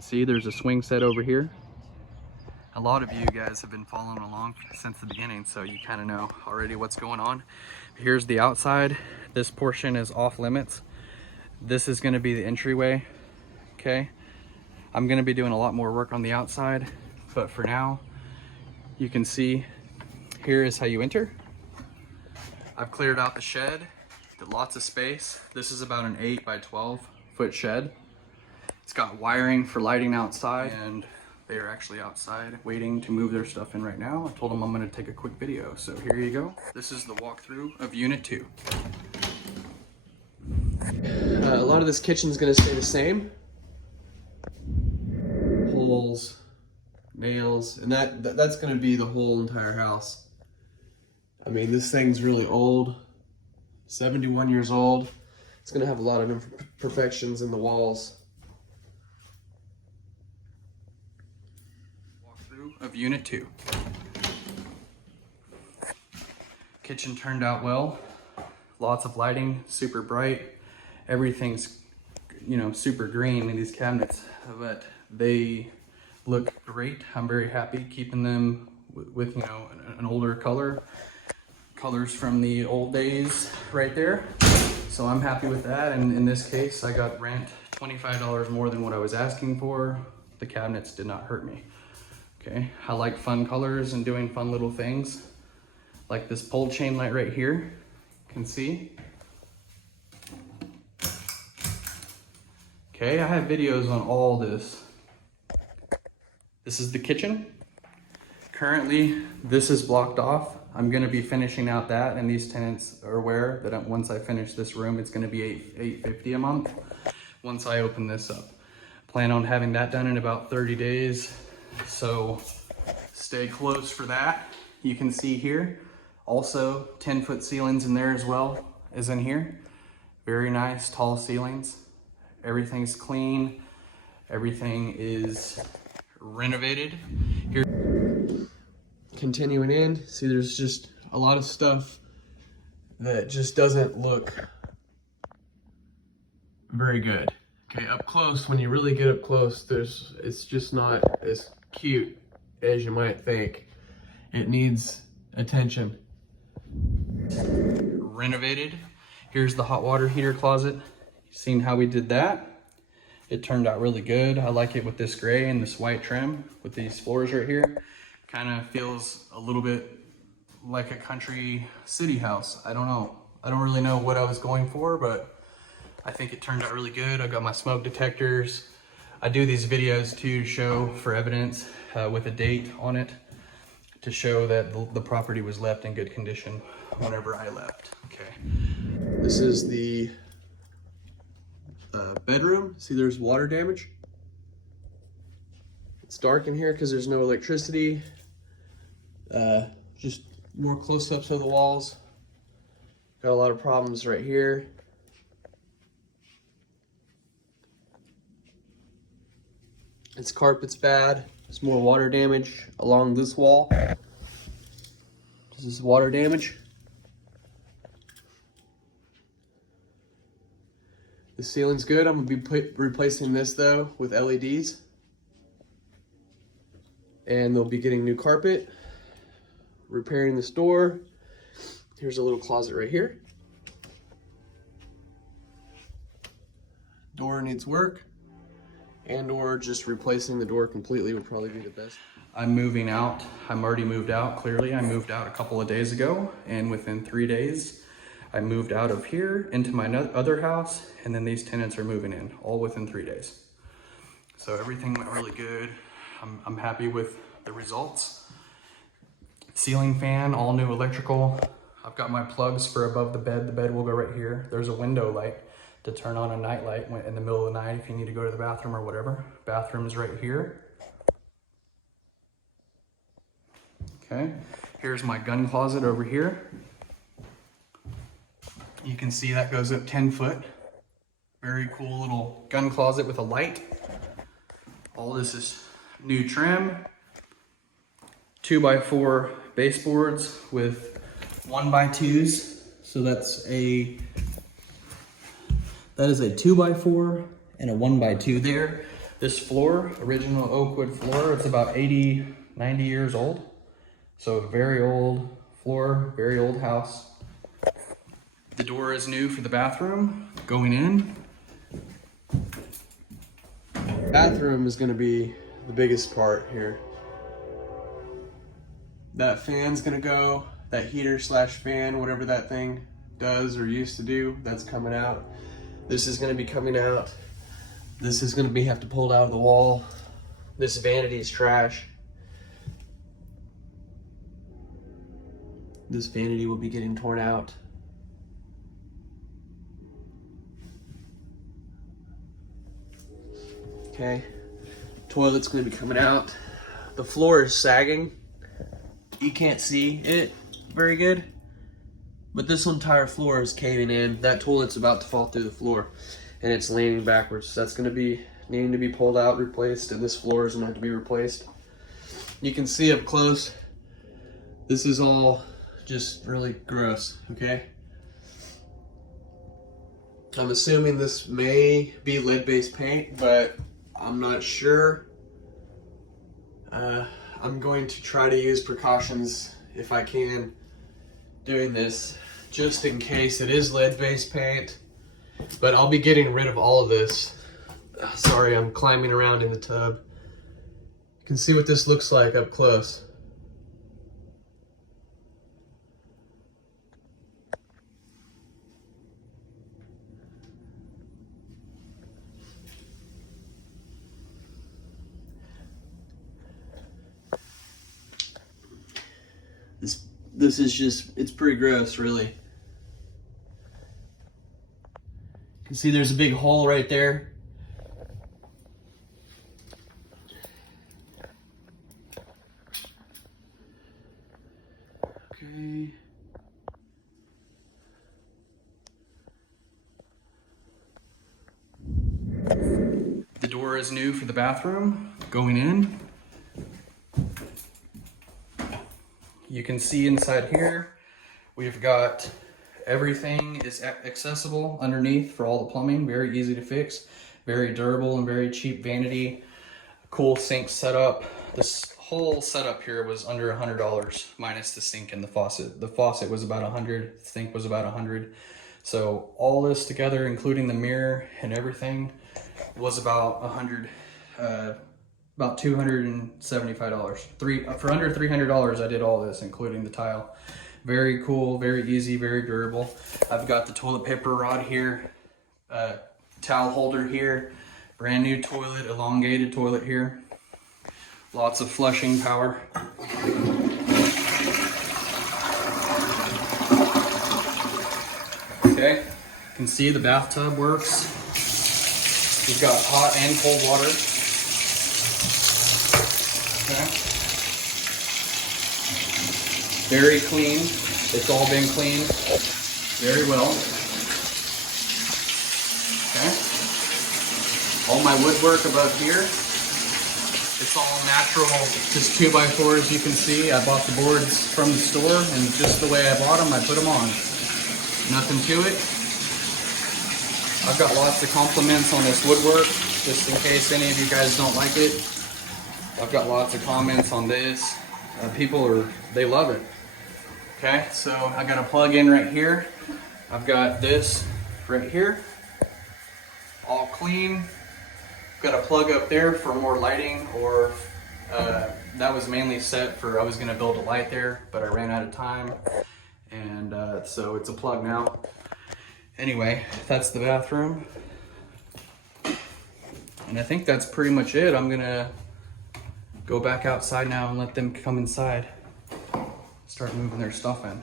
See, there's a swing set over here. A lot of you guys have been following along since the beginning, so you kind of know already what's going on. Here's the outside. This portion is off limits. This is going to be the entryway. Okay, I'm going to be doing a lot more work on the outside, but for now, you can see here is how you enter. I've cleared out the shed, lots of space. This is about an 8 by 12 foot shed. It's got wiring for lighting outside, and they are actually outside waiting to move their stuff in right now. I told them I'm going to take a quick video, so here you go. This is the walkthrough of Unit 2. A lot of this kitchen is going to stay the same. Holes, nails, and that's going to be the whole entire house. I mean, this thing's really old, 71 years old. It's going to have a lot of imperfections in the walls. Walkthrough of Unit 2. Kitchen turned out well. Lots of lighting, super bright. Everything's, you know, super green in these cabinets, but they look great. I'm very happy keeping them with you know, an older colors from the old days right there. So I'm happy with that. And in this case, I got rent $25 more than what I was asking for. The cabinets did not hurt me. Okay, I like fun colors and doing fun little things. Like this pole chain light right here, you can see. Okay, I have videos on all this. This is the kitchen. Currently, this is blocked off. I'm gonna be finishing out that, and these tenants are aware that once I finish this room, it's gonna be $850 a month once I open this up. Plan on having that done in about 30 days, so stay close for that. You can see here, also 10-foot ceilings in there as well as in here. Very nice, tall ceilings. Everything's clean. Everything is renovated. Here. Continuing in, see there's just a lot of stuff that just doesn't look very good. Okay, up close, when you really get up close, it's just not as cute as you might think. It needs attention. Renovated. Here's the hot water heater closet. Seen how we did that? It turned out really good. I like it with this gray and this white trim with these floors right here. Kind of feels a little bit like a country city house. I don't know. I don't really know what I was going for, but I think it turned out really good. I got my smoke detectors. I do these videos to show for evidence with a date on it to show that the property was left in good condition whenever I left. Okay. This is the bedroom. See, there's water damage. It's dark in here because there's no electricity. Just more close-ups of the walls. Got a lot of problems right here. This carpet's bad. There's more water damage along this wall. This is water damage. The ceiling's good. I'm gonna be replacing this though with LEDs. And they'll be getting new carpet, repairing this door. Here's a little closet right here. Door needs work, and or just replacing the door completely would probably be the best. I'm moving out. I'm already moved out, clearly. I moved out a couple of days ago, and within 3 days, I moved out of here into my other house, and then these tenants are moving in, all within 3 days. So everything went really good. I'm happy with the results. Ceiling fan, all new electrical. I've got my plugs for above the bed. The bed will go right here. There's a window light to turn on a night light in the middle of the night if you need to go to the bathroom or whatever. Bathroom's right here. Okay, here's my gun closet over here. You can see that goes up 10 foot. Very cool little gun closet with a light. All this is new trim. 2x4 baseboards with 1x2s. So that is a 2x4 and a 1x2 there. This floor, original oak wood floor, it's about 80, 90 years old. So very old floor, very old house. The door is new for the bathroom. Going in. Bathroom is gonna be the biggest part here. That fan's gonna go, that heater slash fan, whatever that thing does or used to do, that's coming out. This is gonna be coming out. This is gonna be have to pull out of the wall. This vanity is trash. This vanity will be getting torn out. Okay, toilet's gonna be coming out. The floor is sagging. You can't see it very good, but this entire floor is caving in. That toilet's about to fall through the floor and it's leaning backwards. That's gonna be needing to be pulled out, replaced, and this floor is gonna have to be replaced. You can see up close, this is all just really gross, okay? I'm assuming this may be lead-based paint, but I'm not sure. I'm going to try to use precautions if I can doing this, just in case it is lead-based paint. But I'll be getting rid of all of this. Sorry, I'm climbing around in the tub. You can see what this looks like up close. This is just, it's pretty gross, really. You can see there's a big hole right there. Okay. The door is new for the bathroom. Going in. You can see inside here, we've got everything is accessible underneath for all the plumbing. Very easy to fix, very durable and very cheap vanity. Cool sink setup. This whole setup here was under $100 minus the sink and the faucet. The faucet was about 100, the sink was about 100. So all this together, including the mirror and everything, was about about $275. For under $300, I did all this, including the tile. Very cool, very easy, very durable. I've got the toilet paper rod here, towel holder here, brand new toilet, elongated toilet here. Lots of flushing power. Okay, you can see the bathtub works. We've got hot and cold water. Okay. Very clean. It's all been cleaned very well. Okay. All my woodwork above here, it's all natural, just 2x4s. You can see I bought the boards from the store, and just the way I bought them, I put them on. Nothing to it. I've got lots of compliments on this woodwork, just in case any of you guys don't like it. I've got lots of comments on this. They love it. Okay, so I got a plug in right here. I've got this right here, all clean. Got a plug up there for more lighting, or that was mainly set for, I was gonna build a light there, but I ran out of time. And so it's a plug now. Anyway, that's the bathroom. And I think that's pretty much it. I'm gonna go back outside now and let them come inside. Start moving their stuff in.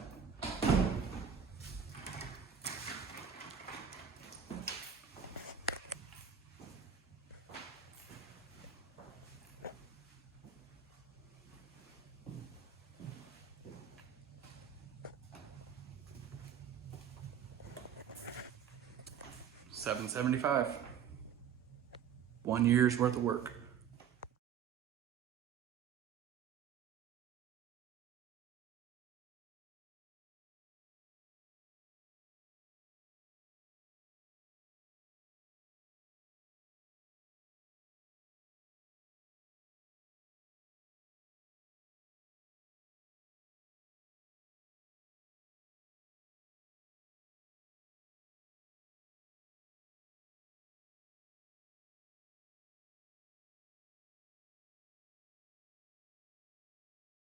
$775. 1 year's worth of work.